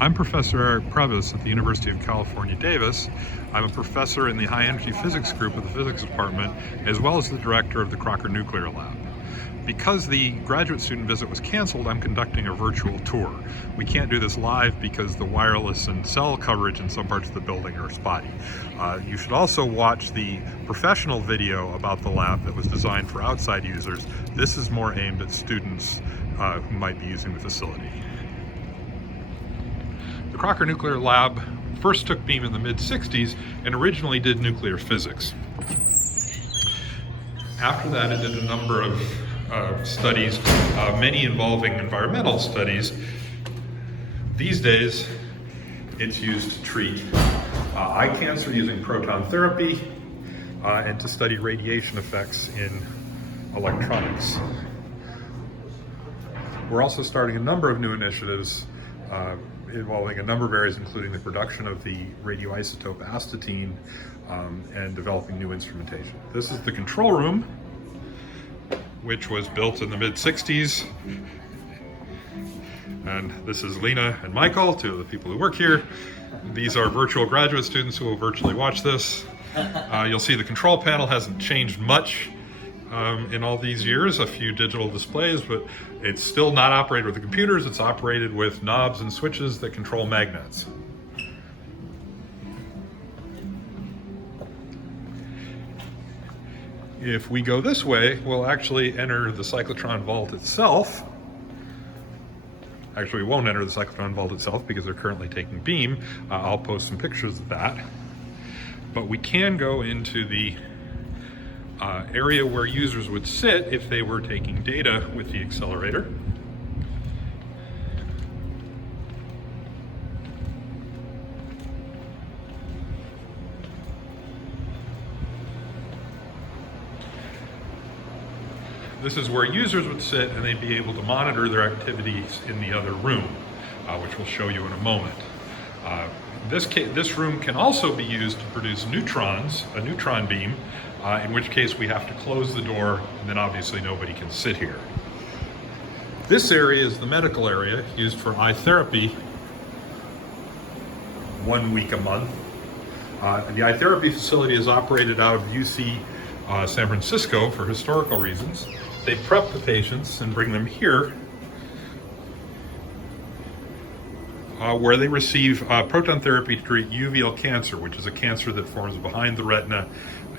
I'm Professor Eric Previs at the University of California, Davis. I'm a professor in the High Energy Physics Group of the Physics Department, as well as the director of the Crocker Nuclear Lab. Because the graduate student visit was canceled, I'm conducting a virtual tour. We can't do this live because the wireless and cell coverage in some parts of the building are spotty. You should also watch the professional video about the lab that was designed for outside users. This is more aimed at students who might be using the facility. The Crocker Nuclear Lab first took beam in the mid-60s and originally did nuclear physics. After that, it did a number of studies, many involving environmental studies. These days, it's used to treat eye cancer using proton therapy and to study radiation effects in electronics. We're also starting a number of new initiatives involving a number of areas, including the production of the radioisotope astatine and developing new instrumentation. This is the control room, which was built in the mid-60s. And this is Lena and Michael, two of the people who work here. These are virtual graduate students who will virtually watch this. You'll see the control panel hasn't changed much in all these years, a few digital displays, but it's still not operated with the computers. It's operated with knobs and switches that control magnets. If we go this way, we'll actually enter the cyclotron vault itself. Actually, we won't enter the cyclotron vault itself because they're currently taking beam. I'll post some pictures of that. But we can go into the area where users would sit if they were taking data with the accelerator. This is where users would sit and they'd be able to monitor their activities in the other room, which we'll show you in a moment. This room can also be used to produce neutrons, a neutron beam, in which case we have to close the door and then obviously nobody can sit here. This area is the medical area used for eye therapy 1 week a month. The eye therapy facility is operated out of UC San Francisco for historical reasons. They prep the patients and bring them here where they receive proton therapy to treat uveal cancer, which is a cancer that forms behind the retina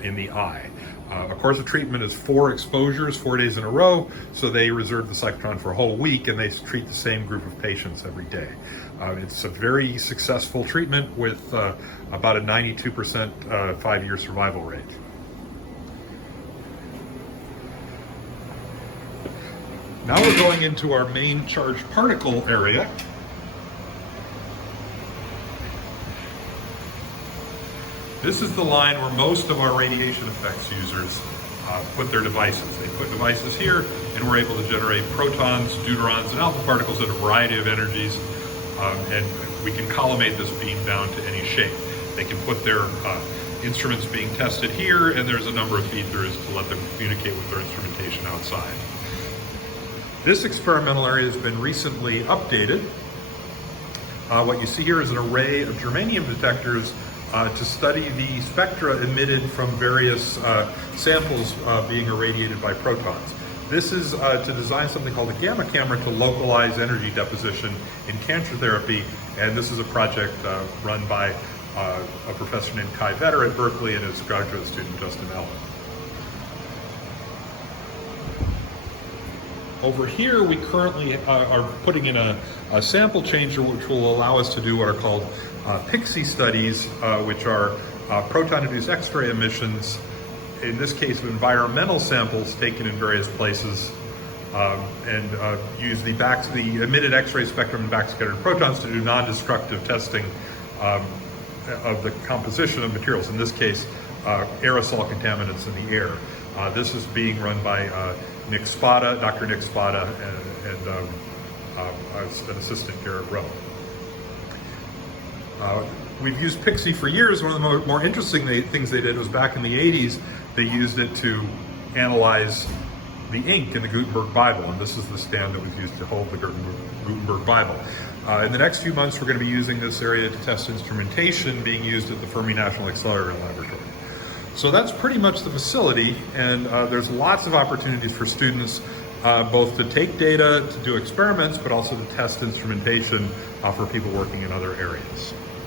in the eye. Of course, the treatment is 4 exposures, 4 days in a row, so they reserve the cyclotron for a whole week and they treat the same group of patients every day. It's a very successful treatment with about a 92% 5-year survival rate. Now we're going into our main charged particle area. This is the line where most of our radiation effects users put their devices. They put devices here and we're able to generate protons, deuterons, and alpha particles at a variety of energies, and we can collimate this beam down to any shape. They can put their instruments being tested here, and there's a number of feed-throughs to let them communicate with their instrumentation outside. This experimental area has been recently updated. What you see here is an array of germanium detectors to study the spectra emitted from various samples being irradiated by protons. This is to design something called a gamma camera to localize energy deposition in cancer therapy, and this is a project run by a professor named Kai Vetter at Berkeley and his graduate student Justin Ellen. Over here, we currently are putting in a sample changer which will allow us to do what are called PIXI studies, which are proton-induced X-ray emissions, in this case of environmental samples taken in various places, and use the emitted X-ray spectrum and backscattered protons to do non-destructive testing of the composition of materials, in this case aerosol contaminants in the air. This is being run by Nick Spada, Dr. Nick Spada, and an assistant Garrett Rowe. We've used PIXI for years. One of the more interesting things they did was back in the 80s, they used it to analyze the ink in the Gutenberg Bible, and this is the stand that was used to hold the Gutenberg Bible. In the next few months, we're going to be using this area to test instrumentation being used at the Fermi National Accelerator Laboratory. So that's pretty much the facility, and there's lots of opportunities for students both to take data, to do experiments, but also to test instrumentation for people working in other areas.